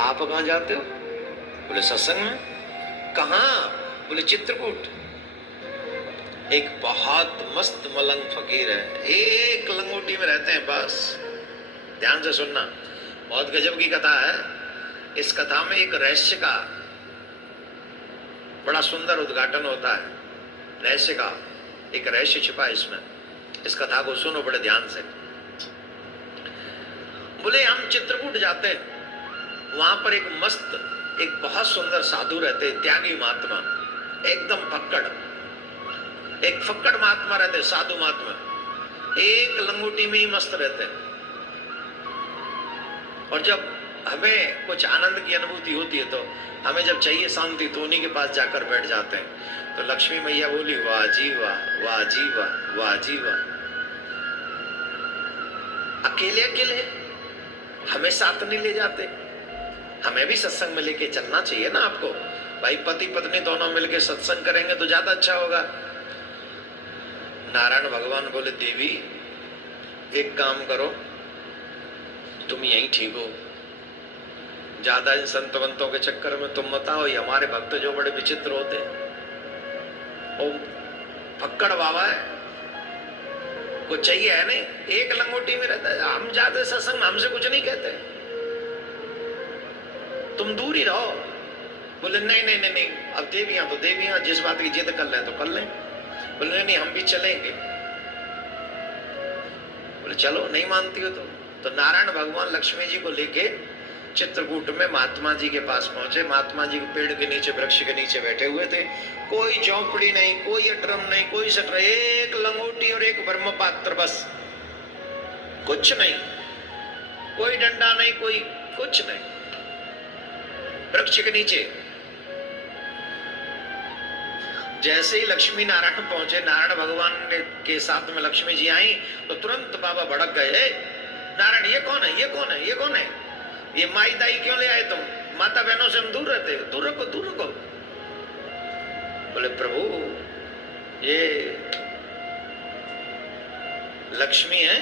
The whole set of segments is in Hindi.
आप कहाँ जाते हो? बोले सत्संग में। कहाँ? बोले चित्रकूट। एक बहुत मस्त मलंग फकीर है, एक लंगोटी में रहते हैं बस। ध्यान से सुनना, बहुत गजब की कथा है। इस कथा में एक रहस्य का बड़ा सुंदर उद्घाटन होता है। रहस्य का एक रहस्य छिपा है इसमें। इस कथा को सुनो बड़े ध्यान से। बोले हम चित्रकूट जाते हैं, वहां पर एक मस्त, एक बहुत सुंदर साधु रहते, त्यागी महात्मा, एकदम फक्कड़, एक फक्कड़ महात्मा रहते, साधु महात्मा, एक लंगोटी में ही मस्त रहते हैं। और जब हमें कुछ आनंद की अनुभूति होती है तो हमें जब चाहिए शांति तो उन्हीं के पास जाकर बैठ जाते हैं। तो लक्ष्मी मैया बोली, वाह जी वाह, वाह जी वाह, वाह जी वाह। अकेले अकेले हमें साथ नहीं ले जाते, हमें भी सत्संग में लेके चलना चाहिए ना आपको। भाई पति पत्नी दोनों मिलके सत्संग करेंगे तो ज्यादा अच्छा होगा। नारायण भगवान बोले, देवी एक काम करो, तुम यहीं ठीक हो, ज्यादा इन संतवंतों के चक्कर में तुम मत आओ। ये हमारे भक्त जो बड़े विचित्र होते हैं, वो फक्कड़ बाबा है, कुछ चाहिए है नहीं, एक लंगोटी में रहता है। हम जाते सत्संग, हमसे कुछ नहीं कहते, तुम दूर ही रहो। बोले नहीं नहीं नहीं नहीं, अब देवियां तो देवियां, जिस बात की जिद कर लें तो कर लें। बोले नहीं नहीं, हम भी चलेंगे। बोले चलो, नहीं मानती हो तो नारायण भगवान लक्ष्मी जी को लेके चित्रकूट में महात्मा जी के पास पहुंचे। महात्मा जी पेड़ के नीचे, वृक्ष के नीचे बैठे हुए थे। कोई झोंपड़ी नहीं, कोई अटरम नहीं, कोई सटर, एक लंगोटी और एक ब्रह्म पात्र, बस कुछ नहीं, कोई डंडा नहीं, कोई कुछ नहीं, वृक्ष के नीचे। जैसे ही लक्ष्मी नारायण पहुंचे, नारायण भगवान के साथ में लक्ष्मी जी आई तो तुरंत बाबा भड़क गए, नारायण ये कौन है, ये कौन है, ये कौन है, ये माई दाई क्यों ले आए तुम? माता बहनों से हम दूर रहते, दूर रखो, दूर रखो। बोले प्रभु ये लक्ष्मी है,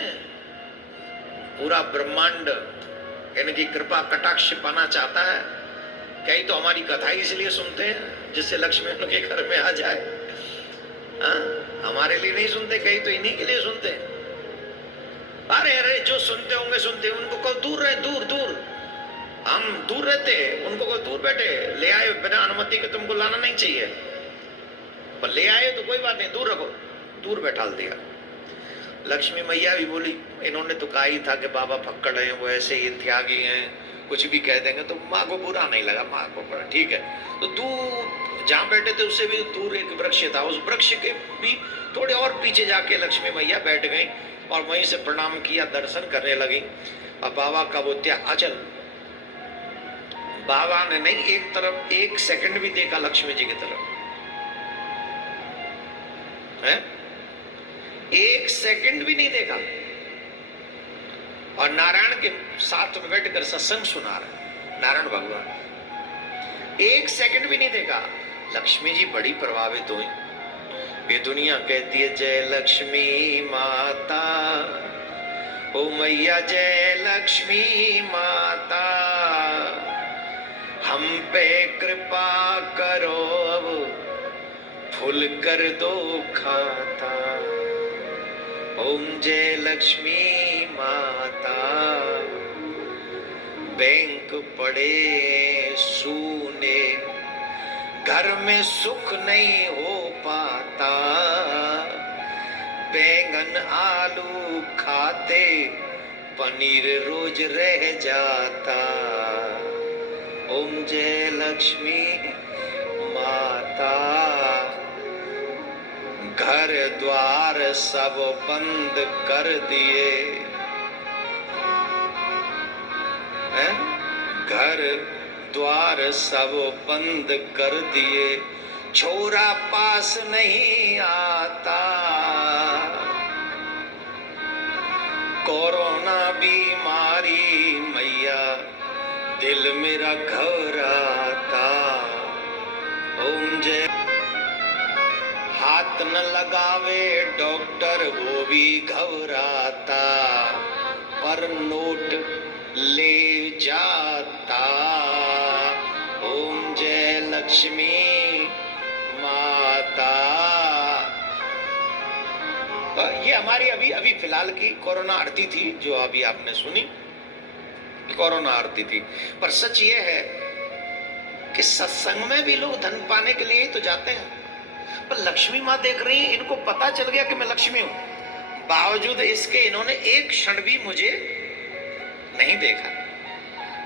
पूरा ब्रह्मांड इनकी कृपा कटाक्ष पाना चाहता है। कई तो हमारी कथा इसलिए सुनते हैं जिससे लक्ष्मी उनके घर में आ जाए। हमारे लिए नहीं सुनते, कई तो इन्हीं के लिए सुनते हैं। अरे अरे जो सुनते होंगे सुनते, उनको कहो दूर रहे, दूर दूर। हम दूर रहते, उनको कहो दूर बैठे, ले आए बिना अनुमति के, तुमको लाना नहीं चाहिए, पर ले आए तो कोई बात नहीं, दूर रखो, दूर बैठाल दिया। लक्ष्मी मैया भी बोली, इन्होंने तो कहा ही था कि बाबा फक्कड़ हैं, वो ऐसे ही त्यागी हैं, कुछ भी कह देंगे तो माँ को बुरा नहीं लगा, माँ को बुरा, ठीक है। तो दूर जहाँ बैठे थे उससे भी दूर एक वृक्ष था, उस वृक्ष के भी थोड़े और पीछे जाके लक्ष्मी मैया बैठ गई और वहीं से प्रणाम किया, दर्शन करने लगी। और बाबा का वो अचल, बाबा ने नहीं एक तरफ एक सेकंड भी देखा लक्ष्मी जी की तरफ, है एक सेकंड भी नहीं देखा। और नारायण के साथ में बैठकर सत्संग सुना रहे नारायण भगवान, एक सेकंड भी नहीं देखा। लक्ष्मी जी बड़ी प्रभावित हुई। ये दुनिया कहती है जय लक्ष्मी माता, ओ मैया जय लक्ष्मी माता, हम पे कृपा करो, अब फुल कर दो खाता। ओम जय लक्ष्मी माता, बैंक पड़े सूने, घर में सुख नहीं हो पाता, बैंगन आलू खाते पनीर रोज रह जाता। ओम जय लक्ष्मी माता, घर द्वार सब बंद कर दिए, घर द्वार सब बंद कर दिए, छोरा पास नहीं आता, कोरोना बीमारी मैया दिल मेरा घबराता। ओम जय, हाथ न लगावे डॉक्टर वो भी घबराता, पर नोट ले जाता। लक्ष्मी माता। ये हमारी अभी अभी फिलहाल की कोरोना आरती थी जो अभी आपने सुनी, कोरोना आरती थी। पर सच ये है कि सत्संग में भी लोग धन पाने के लिए ही तो जाते हैं। पर लक्ष्मी माँ देख रही है, इनको पता चल गया कि मैं लक्ष्मी हूं, बावजूद इसके इन्होंने एक क्षण भी मुझे नहीं देखा।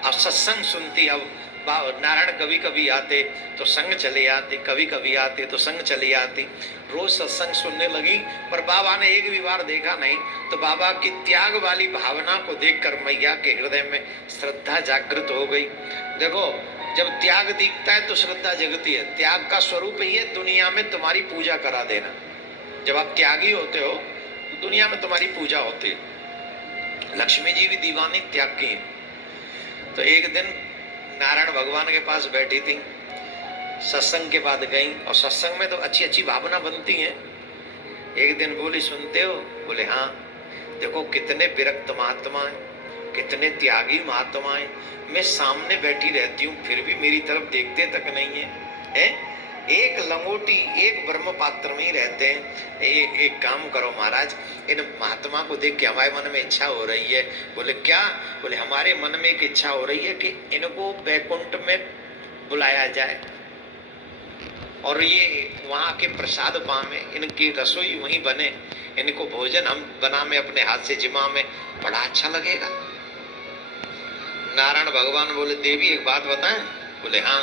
अब सत्संग सुनती, अब नारायण कभी कभी आते तो संग चले आते, कभी कभी आते तो संग चली आती, रोज सत्संग सुनने लगी। पर बाबा ने एक भी बार देखा नहीं। तो बाबा की त्याग वाली भावना को देखकर मैया के हृदय में श्रद्धा जागृत हो गई। देखो, जब त्याग दिखता है तो श्रद्धा जगती है। त्याग का स्वरूप ही है दुनिया में तुम्हारी पूजा करा देना। जब आप त्यागी होते हो तो दुनिया में तुम्हारी पूजा होती है। लक्ष्मी जी भी दीवानी त्याग की। तो एक दिन नारायण भगवान के पास बैठी थी, सत्संग के बाद गई, और सत्संग में तो अच्छी अच्छी भावना बनती है। एक दिन बोली, सुनते हो? बोले हाँ। देखो कितने विरक्त महात्मा हैं, कितने त्यागी महात्मा हैं। मैं सामने बैठी रहती हूँ फिर भी मेरी तरफ देखते तक नहीं है। एक लंगोटी एक ब्रह्म पात्र में ही रहते हैं। एक काम करो महाराज, इन महात्मा को देख के हमारे मन में इच्छा हो रही है। बोले क्या? बोले हमारे मन में एक इच्छा हो रही है कि इनको वैकुंठ में बुलाया जाए और ये वहाँ के प्रसाद पावे, इनकी रसोई वहीं बने, इनको भोजन हम बना में अपने हाथ से जिमा में, बड़ा अच्छा लगेगा। नारायण भगवान बोले, देवी एक बात बताएं? बोले हाँ।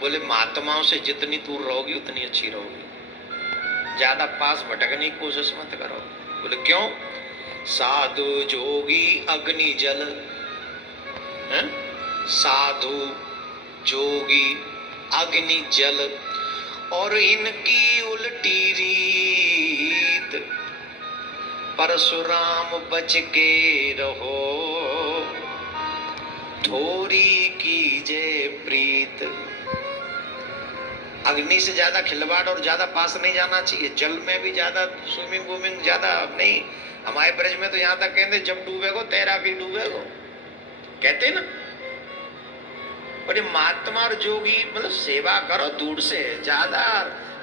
बोले महात्माओं से जितनी दूर रहोगी उतनी अच्छी रहोगी, ज्यादा पास भटकने की कोशिश मत करो। बोले क्यों? साधु जोगी अग्नि जल, साधु जोगी अग्नि जल और इनकी उल्टी रीत, परशुराम बच के रहो, थोड़ी कीजे प्रीत। अग्नि से ज्यादा खिलवाड़ और ज्यादा पास नहीं जाना चाहिए। जल में भी ज्यादा स्विमिंग वूमिंग ज्यादा नहीं। हमारे ब्रज में तो यहाँ तक कहते जब डूबेगो तेरा भी डूबेगो, कहते ना। और महात्मा और जोगी मतलब सेवा करो दूर से, ज्यादा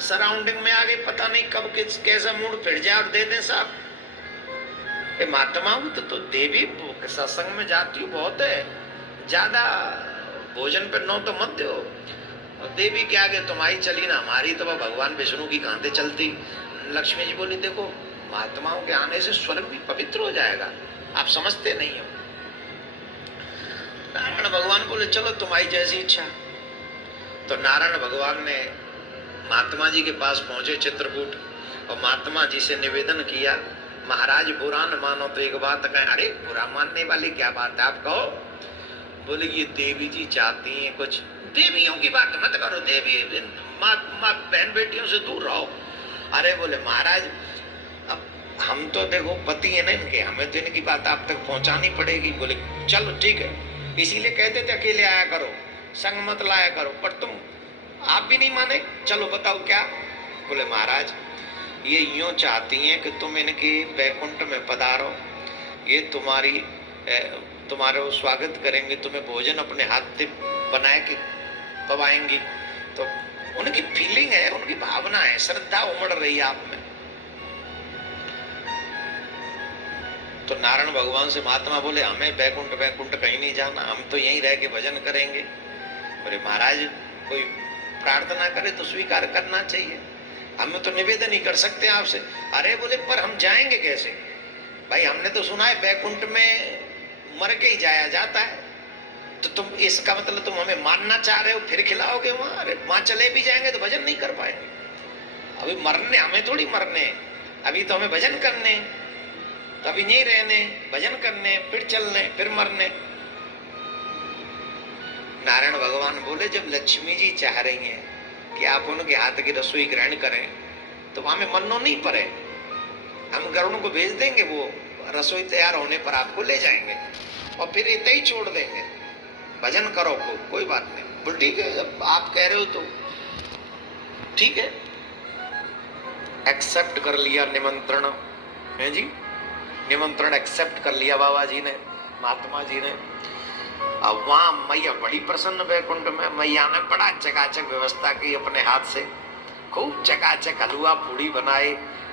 सराउंडिंग में आगे पता नहीं कब कैसा मूड फिर जाए और दे दे साहब। महात्मा तो देवी सत्संग में जाती हूँ बहुत है, ज्यादा भोजन पर नो तो मत दो। और देवी के आगे तुम्हारी चली ना हमारी, तो वह भगवान विष्णु की कांधे चलती। लक्ष्मी जी बोली, देखो महात्माओं के आने से स्वर्ग भी पवित्र हो जाएगा, आप समझते नहीं हो। नारायण भगवान बोले, चलो तुम्हारी जैसी इच्छा। तो नारायण भगवान ने महात्मा जी के पास पहुंचे चित्रकूट, और महात्मा जी से निवेदन किया, महाराज बुरा न मानो तो एक बात कहें। अरे बुरा मानने वाली क्या बात है, आप कहो। बोले ये देवी जी चाहती हैं कुछ। देवियों की बात मत करो, देवी माँ बहन बेटियों से दूर रहो। अरे बोले महाराज अब हम तो देखो पति है ना इनके, हमें तो इनकी बात आप तक पहुंचानी पड़ेगी। बोले चलो ठीक है, इसीलिए कहते थे अकेले आया करो, संग मत लाया करो, पर तुम आप भी नहीं माने। चलो बताओ क्या? बोले महाराज ये यूं चाहती हैं कि तुम इनके वैकुंठ में पधारो, ये तुम्हारा स्वागत करेंगे, तुम्हें भोजन अपने हाथ से बनाए के पवाएंगी। तो उनकी फीलिंग है, उनकी भावना है, श्रद्धा उमड़ रही है आप में। तो नारायण भगवान से महात्मा बोले, हमें वैकुंठ कहीं नहीं जाना, हम तो यहीं रह के भजन करेंगे। बोले महाराज कोई प्रार्थना करे तो स्वीकार करना चाहिए, हम तो निवेदन ही कर सकते हैं आपसे। अरे बोले पर हम जाएंगे कैसे? भाई हमने तो सुना है वैकुंठ में मर के ही जाया जाता है, तो तुम इसका मतलब तुम हमें मारना चाह रहे हो फिर खिलाओगे वहां? अरे वहां चले भी जाएंगे तो भजन नहीं कर पाएंगे। अभी मरने हमें थोड़ी मरने, अभी तो हमें भजन करने, तो अभी नहीं रहने, भजन करने, फिर चलने, फिर मरने। नारायण भगवान बोले, जब लक्ष्मी जी चाह रही हैं कि आप उनके हाथ की रसोई ग्रहण करें तो हमें मनो नहीं पड़े, हम गरुड़ को भेज देंगे, वो रसोई तैयार होने पर आपको ले जाएंगे और फिर इतना ही छोड़ देंगे, भजन करो कोई बात नहीं। बोल ठीक है, जब आप कह रहे हो तो ठीक है। एक्सेप्ट कर लिया निमंत्रण है जी, निमंत्रण एक्सेप्ट कर लिया बाबा जी ने, महात्मा जी ने। अब वहां मैया बड़ी प्रसन्न, वैकुंठ में मैया ने बड़ा चकाचक व्यवस्था की अपने हाथ से, खूब चकाचक हलवा पूड़ी बनाए,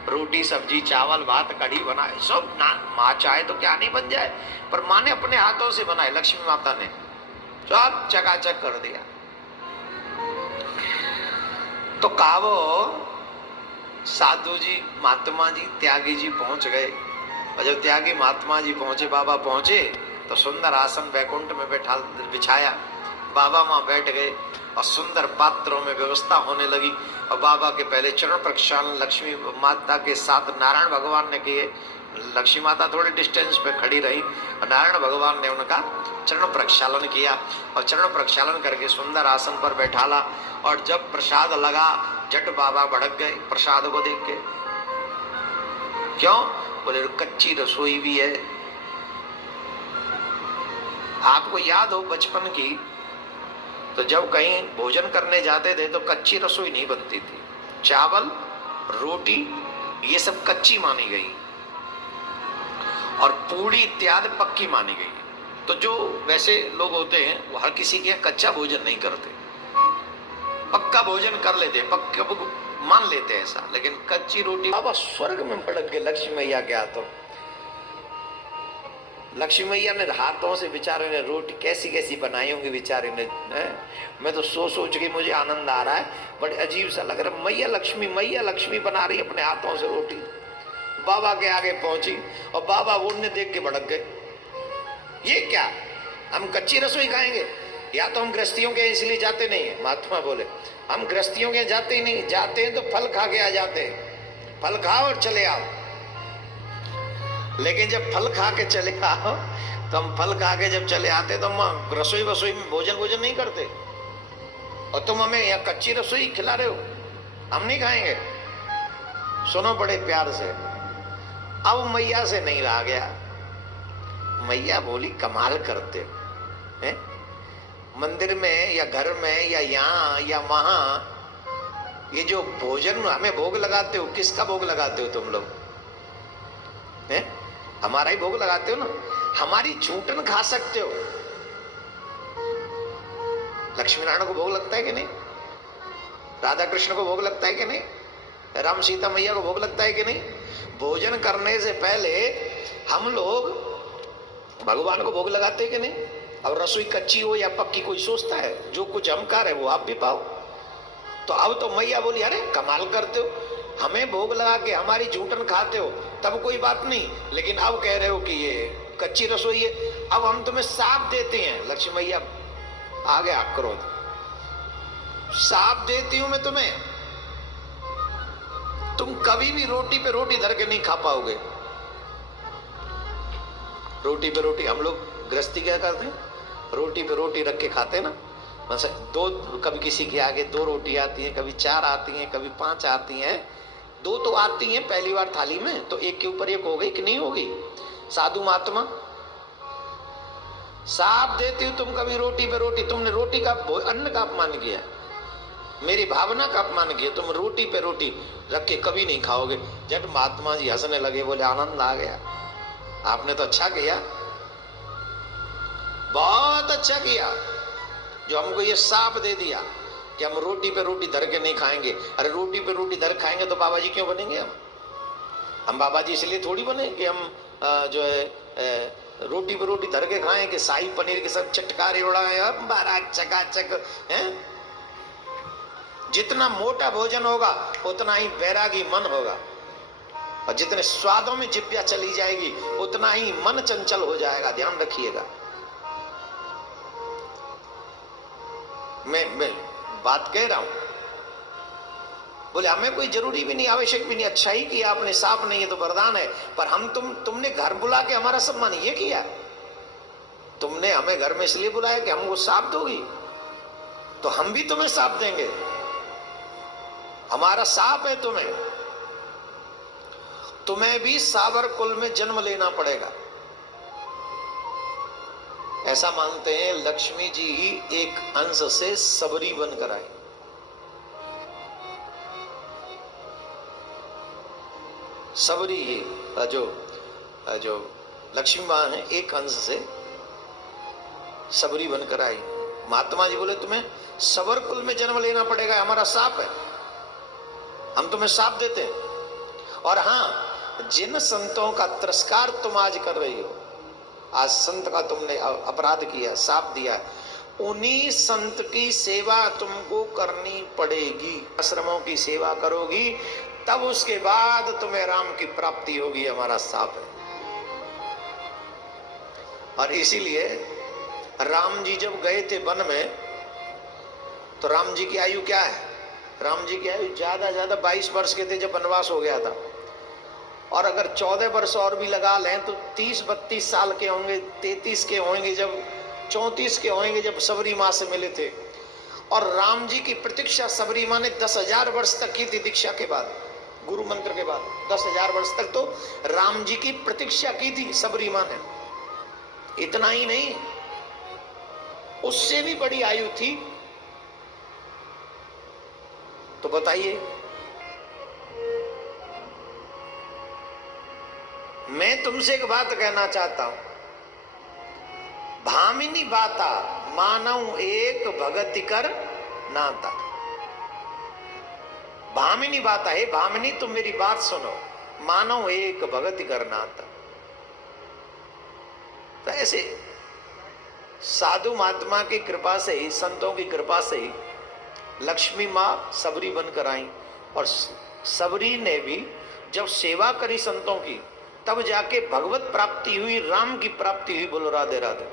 रोटी सब्जी चावल भात कढ़ी बनाए, सब ना माँ चाहे तो क्या नहीं बन जाए, पर माँ ने अपने हाथों से बनाए, लक्ष्मी माता ने सब चकाचक कर दिया। तो कहावो साधु जी महात्मा जी त्यागी जी पहुंच गए, और जब त्यागी महात्मा जी पहुंचे, बाबा पहुंचे, तो सुंदर आसन वैकुंठ में बैठा बिछाया, बाबा वहां बैठ गए और सुंदर पात्रों में व्यवस्था होने लगी। और बाबा के पहले चरण प्रक्षालन लक्ष्मी माता के साथ नारायण भगवान ने किए। लक्ष्मी माता थोड़ी डिस्टेंस पे खड़ी रही और नारायण भगवान ने उनका चरण प्रक्षालन किया, और चरण प्रक्षालन करके सुंदर आसन पर बैठाला। और जब प्रसाद लगा, झट बाबा भड़क गए प्रसाद को देख के। क्यों? बोले कच्ची रसोई भी है। आपको याद हो बचपन की, तो जब कहीं भोजन करने जाते थे तो कच्ची रसोई नहीं बनती थी, चावल रोटी ये सब कच्ची मानी गई, और पूड़ी इत्यादि पक्की मानी गई। तो जो वैसे लोग होते हैं वो हर किसी के कच्चा भोजन नहीं करते, पक्का भोजन कर लेते, पक्का मान लेते हैं ऐसा, लेकिन कच्ची रोटी। बाबा स्वर्ग में भड़क गए लक्ष्मी मैया के हाथों। लक्ष्मी मैया ने हाथों से बेचारे ने रोटी कैसी कैसी बनाई होंगी बेचारे ने, मैं तो सोच के मुझे आनंद आ रहा है, बड़े अजीब सा लग रहा है। मैया लक्ष्मी बना रही अपने हाथों से रोटी। बाबा के आगे पहुंची और बाबा उन्हें देख के भड़क गए, ये क्या, हम कच्ची रसोई खाएंगे? या तो हम गृहस्थियों के इसलिए जाते नहीं है। महात्मा बोले हम गृहस्थियों के जाते ही नहीं, जाते हैं तो फल खा के आ जाते हैं, फल खाओ और चले आओ। लेकिन जब फल खा के चले आओ, तो हम फल खा के जब चले आते तो हम रसोई में भोजन नहीं करते, और तुम हमें यहाँ कच्ची रसोई खिला रहे हो, हम नहीं खाएंगे। सुनो बड़े प्यार से। अब मैया से नहीं रहा गया। मैया बोली कमाल करते हो, मंदिर में या घर में या यहाँ या वहां, ये जो भोजन हमें भोग लगाते हो, किसका भोग लगाते हो तुम लोग? हमारा ही भोग लगाते हो ना। हमारी झूठन खा सकते हो। लक्ष्मी नारायण को भोग लगता है कि नहीं? राधा कृष्ण को भोग लगता है कि नहीं? राम सीता मैया को भोग लगता है कि नहीं? भोजन करने से पहले हम लोग भगवान को भोग लगाते हैं कि नहीं? और रसोई कच्ची हो या पक्की कोई सोचता है? जो कुछ हम खा रहे वो आप भी पाओ। तो अब तो मैया बोली अरे कमाल करते हो, हमें भोग लगा के हमारी झूठन खाते हो, तब कोई बात नहीं, लेकिन अब कह रहे हो कि ये कच्ची रसोई है, अब हम तुम्हें साफ देते हैं। लक्ष्मी मैया आ गया क्रोध, साफ देती हूं मैं तुम्हें, तुम कभी भी रोटी पे रोटी धर के नहीं खा पाओगे। रोटी पे रोटी, हम लोग गृहस्थी क्या करते हैं, रोटी पे रोटी रख के खाते ना। बस दो, कभी किसी के आगे 2 रोटी आती है, कभी 4 आती हैं, कभी 5 आती हैं। 2 तो आती हैं पहली बार थाली में, तो एक के ऊपर एक हो गई कि नहीं होगी? साधु महात्मा साफ देती हूं, तुम कभी रोटी पे रोटी, तुमने रोटी का अन्न का अपमान किया, मेरी भावना का अपमान किया, तुम रोटी पे रोटी रख के कभी नहीं खाओगे। जब महात्मा जी हंसने लगे, बोले आनंद आ गया, आपने तो अच्छा किया, बहुत अच्छा किया जो हमको ये साफ दे दिया कि हम रोटी पे रोटी धर के नहीं खाएंगे। अरे रोटी पे रोटी धर खाएंगे तो बाबा जी क्यों बनेंगे? हम बाबा जी इसलिए थोड़ी बने कि हम जो है रोटी पे रोटी धर के खाएं कि शाही पनीर के सब चटकारे उड़ाए, बारा चकाचक हैं। जितना मोटा भोजन होगा उतना ही बैरागी मन होगा, और जितने स्वादों में जिभ्या चली जाएगी उतना ही मन चंचल हो जाएगा। ध्यान रखिएगा। मैं बात कह रहा हूं। बोले हमें कोई जरूरी भी नहीं, आवश्यक भी नहीं, अच्छा ही किया आपने, साफ नहीं है तो वरदान है, पर हम तुमने घर बुला के हमारा सम्मान ये किया। तुमने हमें घर में इसलिए बुलाया कि हमको साफ दोगी, तो हम भी तुम्हें साफ देंगे। हमारा साफ है तुम्हें भी सावर कुल में जन्म लेना पड़ेगा। ऐसा मानते हैं लक्ष्मी जी एक अंश से सबरी बनकर आए। सबरी जो लक्ष्मी मां है एक अंश से सबरी बनकर आई। महात्मा जी बोले तुम्हें सबर कुल में जन्म लेना पड़ेगा, हमारा शाप है, हम तुम्हें शाप देते हैं। और हाँ, जिन संतों का तिरस्कार तुम आज कर रही हो, आज संत का तुमने अपराध किया, शाप दिया, उन्हीं संत की सेवा तुमको करनी पड़ेगी। आश्रमों की सेवा करोगी तब उसके बाद तुम्हें राम की प्राप्ति होगी, हमारा शाप है। और इसीलिए राम जी जब गए थे वन में, तो राम जी की आयु क्या है? राम जी की आयु ज्यादा 22 वर्ष के थे जब वनवास हो गया था। और अगर 14 वर्ष और भी लगा लें तो 30-32 साल के होंगे, 33 के होंगे, जब 34 के होंगे जब सबरी माँ से मिले थे। और राम जी की प्रतीक्षा सबरी माँ ने 10,000 वर्ष तक की थी दीक्षा के बाद, गुरु मंत्र के बाद 10,000 वर्ष तक तो राम जी की प्रतीक्षा की थी सबरी माँ ने। इतना ही नहीं, उससे भी बड़ी आयु थी। तो बताइए, मैं तुमसे एक बात कहना चाहता हूं, भामिनी बाता मानव एक भगति कर नाता। भामिनी बाता है, भामिनी तुम मेरी बात सुनो, मानव एक भगति कर नाता। तो ऐसे साधु महात्मा की कृपा से ही, संतों की कृपा से ही लक्ष्मी माँ सबरी बनकर आई। और सबरी ने भी जब सेवा करी संतों की, तब जाके भगवत प्राप्ति हुई, राम की प्राप्ति हुई। बोलो राधे राधे।